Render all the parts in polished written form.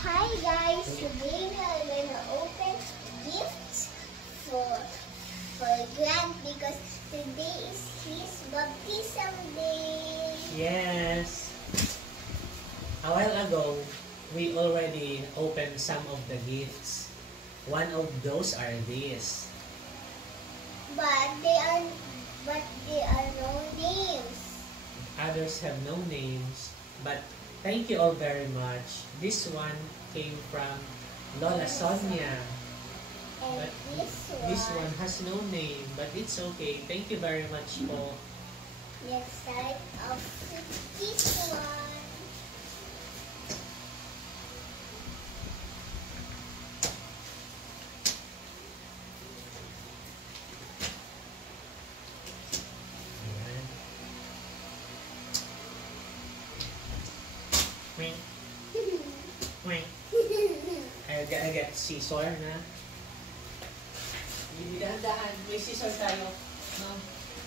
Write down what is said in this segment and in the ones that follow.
Hi guys, today we are gonna open gifts for Grant because today is his baptism day. Yes. A while ago, we already opened some of the gifts. One of those are these. But they are no names. Others have no names, but thank you all very much. This one came from Lola Sonia. And But this one has no name, but it's okay. Thank you very much po. Let's start off with this one. Ayan. Wing. Wing. I get scissor na. Dahan-dahan. May scissor tayo. No?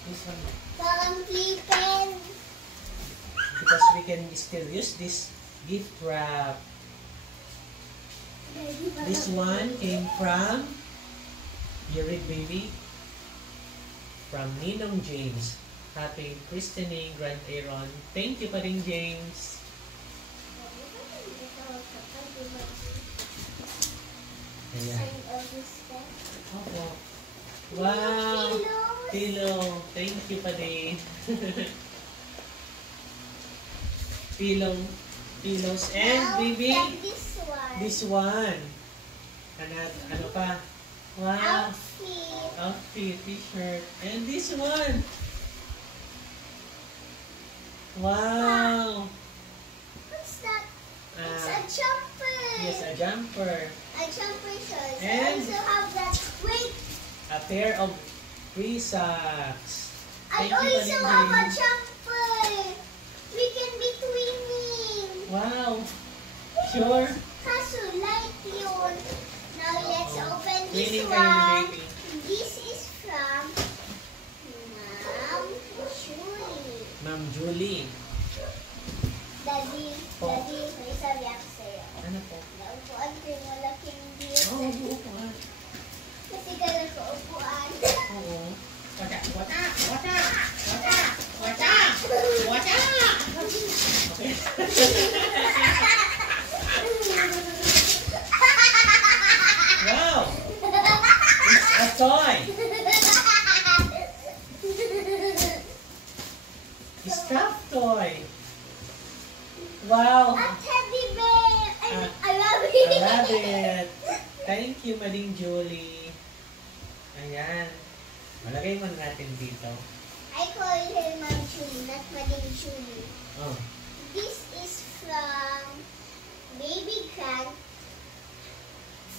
This one. Parang clipper. Because we can still use this gift wrap. This one came from, you read baby, from Ninong James. Happy christening, Grand Aaron. Thank you pa rin, James. Ayan. Opo. Wow! Pillow. Thank you pa rin. Pillows. And baby, this one. Ano pa? Wow! Outfit, t-shirt. And this one. Wow! What's that? It's a jumper. Yes, a jumper. A jumper shirt. I And also have that. Wait. a pair of free socks. I Thank you, also Paring have a James. jumper. We can be twinning. Wow! Sure? Kaso light yun. Now let's open this Twinning kayo ni one. baby. This is from Ma'am Julie. Ma'am Julie. Daddy, may sabi ako sa'yo. Ano po? Naupuan ko yung malaking gift. Oh, buo po ah. Kasi kailan ko upuan. Oo. Wata! Okay. Wow! It's a toy! Stuffed toy! Wow! A teddy bear. I love I it. love it! Thank you, Mading Julie. Ayan. Malagay mo natin dito. I call her Ma'am Julie, not Mading Julie. Oh. This is from Baby Grant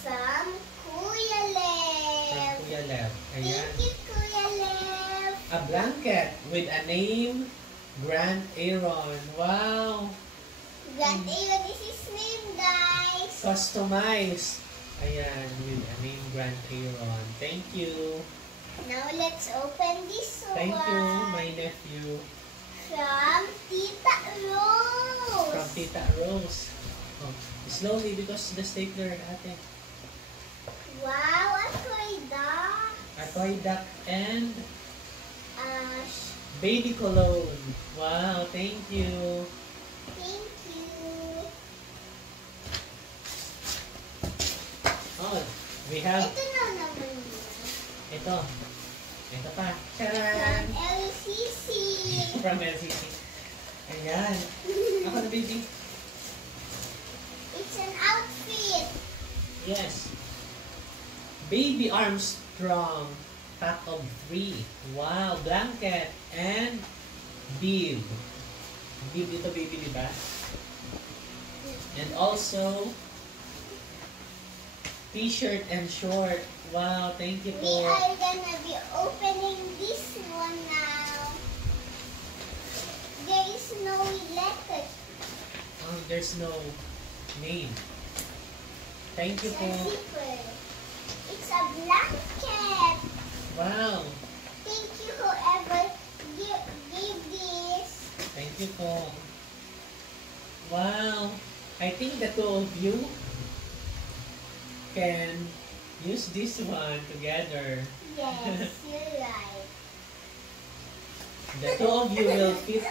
from Kuya From Lev. Kuya Lev. Ayan. Thank you, Kuya Lev. A blanket with a name, Grand Aaron. Wow! Grant Aaron is his name, guys. Customized. Ayan, with a name, Grand Aaron. Thank you. Now let's open this one. Thank you, my nephew. From Tita Rose. From Tita Rose. Oh, slowly because the stapler ate. Wow, a toy dog. A toy duck and Ash. baby cologne. Wow, thank you. Thank you. Oh, we have Ito na naman yun. ito. Ito pa. Charan! From LCC. From LCC. Ayan. Ako na baby. It's an outfit. Yes. Baby Armstrong. Pack of 3. Wow. Blanket and bib. Bib ito baby, di ba? And also t-shirt and short. Wow. Thank you We po. are gonna be opening this one now. There is no letter. Oh, there's no name. Thank you It's po. a zipper. It's a blanket. Wow. Thank you whoever gave this. Thank you po. Wow. I think the two of you can use this one together. Yes, you're right. The two of you will fit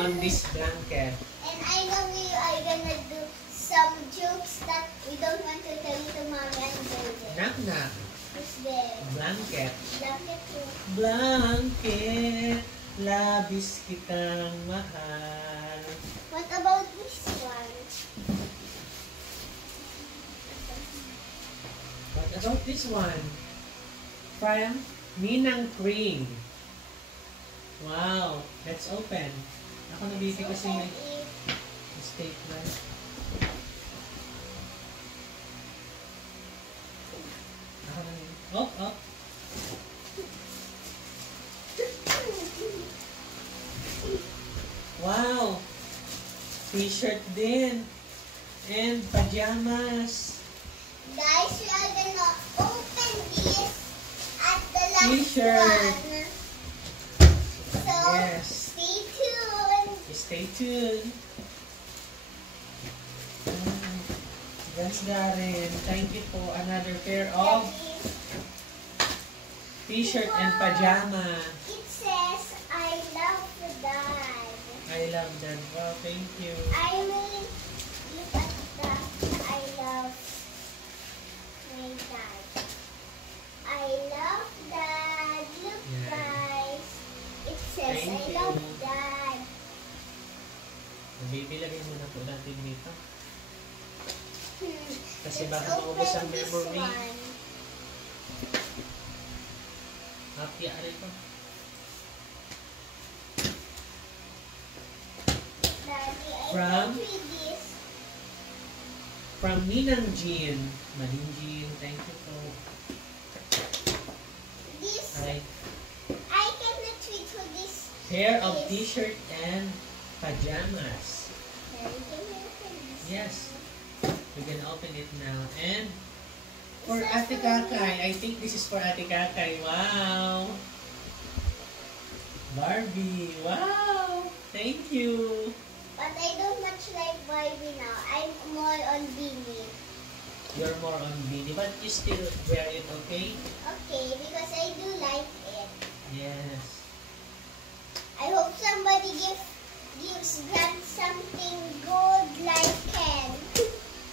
on this blanket. And I know we are gonna do some jokes that we don't want to tell you to mommy and baby. Knock knock. Who's there? Blanket. Blanket too. Blanket, labis kitang mahal. What about this one? What about this one? From Ninang Kring. Wow, let's open. Ako nabiti kasi Open may it. statement. Ako na oh, oh. Wow! T-shirt din. And pajamas. Guys, we are gonna open this at the last T-shirt. one. So, Yes. stay tuned. Stay tuned. Ganda rin. Thank you po. Another pair of t-shirt and pajama. It says, I love Dad. I love them. Wow, thank you. I will look at the I love my dad. I love Dad. Look, Yeah. guys. It says, Thank I love you. Dad. Bibilagin mo na po natin dito. Kasi Let's baka maubos ang open this memory. one. Happy ari ko. Daddy, I From? can't read this. From Ninang Jean. Maling Jean. Thank you po. This, Alright. I cannot read who this Pair of is. t-shirt and pajamas. Daddy, can you open this? Yes. We're gonna open it now. And for Is that Ate for Kakay. I think this is for Ate Kakay. Wow! Barbie. Wow! Thank you. But I don't much like Barbie now. I'm more on Beanie. You're more on Beanie, but you still wear it, okay? Okay, because I do like it. Yes. I hope somebody gives Grant something good like Ken.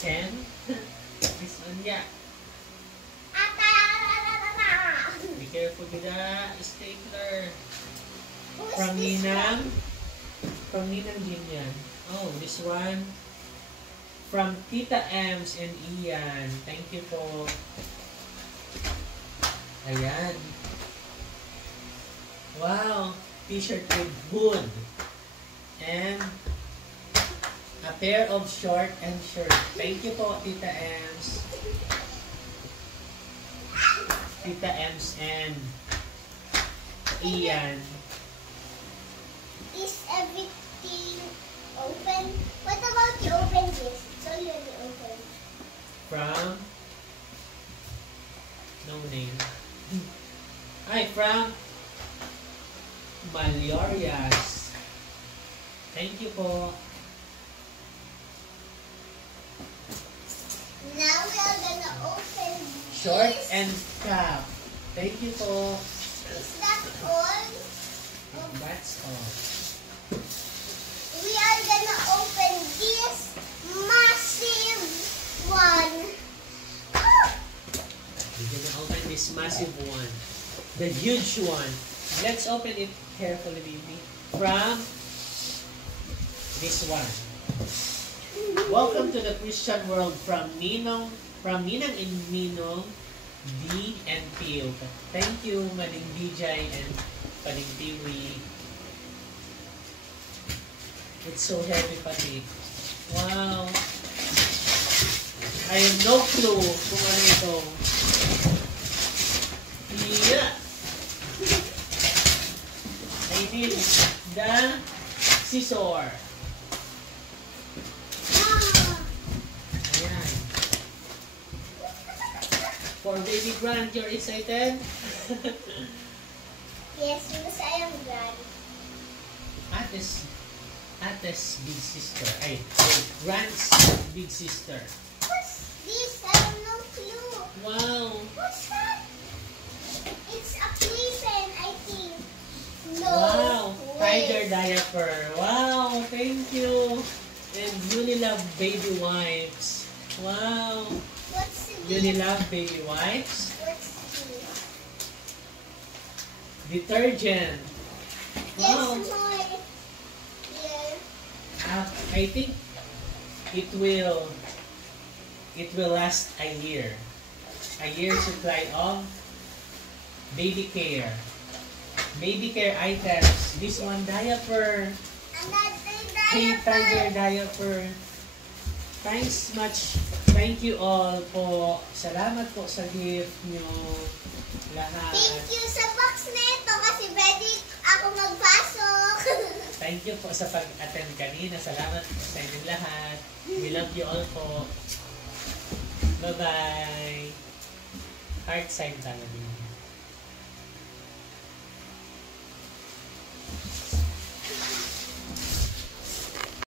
Ken? This one, yeah. Be careful with the stapler. Who's From this Ninang. From Ninang Jin yan. Oh, this one. From Tita Ems and Ian. Thank you po. Ayan. Wow. T-shirt with hood. And a pair of short and shirt. Thank you po, Tita Ems. Tita Ems and Ian. Is everything open? What about you open this? It's already open. From no name. Hi, from Maliorias. Thank you po. Now we are gonna open Short this. and cap. Thank you po. Is that all? That's all. We are gonna open this massive one. Ah! We're gonna open this massive one. The huge one. Let's open it carefully, baby. From this one. Welcome to the Christian world from Ninang and Ninong, D and Pio. Thank you, Mading Bijay and Pading Tiwi. It's so heavy, pati. Wow. I have no clue kung ano ito. Yeah. I need the scissor. Ah! Ayan. For baby Grant, you're excited? Yes, because I am glad. Ate's big sister. Ay, Grant's big sister. What's this? I have no clue. Wow. What's that? It's a playpen, I think. No. Wow. Wait. Tiger diaper. Wow. Thank you. And Unilove baby wipes. Wow. What's this? Unilove baby wipes. What's this? Detergent. Yes, Wow. more. Yeah. I think it will last a year. A year supply of baby care. Baby care items. This one diaper. Another Hey, Tiger diaper. diaper. Thanks much. Thank you all po. Salamat po sa gift nyo lahat. Thank you sa box na ito kasi pwede ako magpasok. Thank you po sa pag-attend kanina. Salamat po sa inyong lahat. We love you all po. Bye-bye. Heart sign talaga.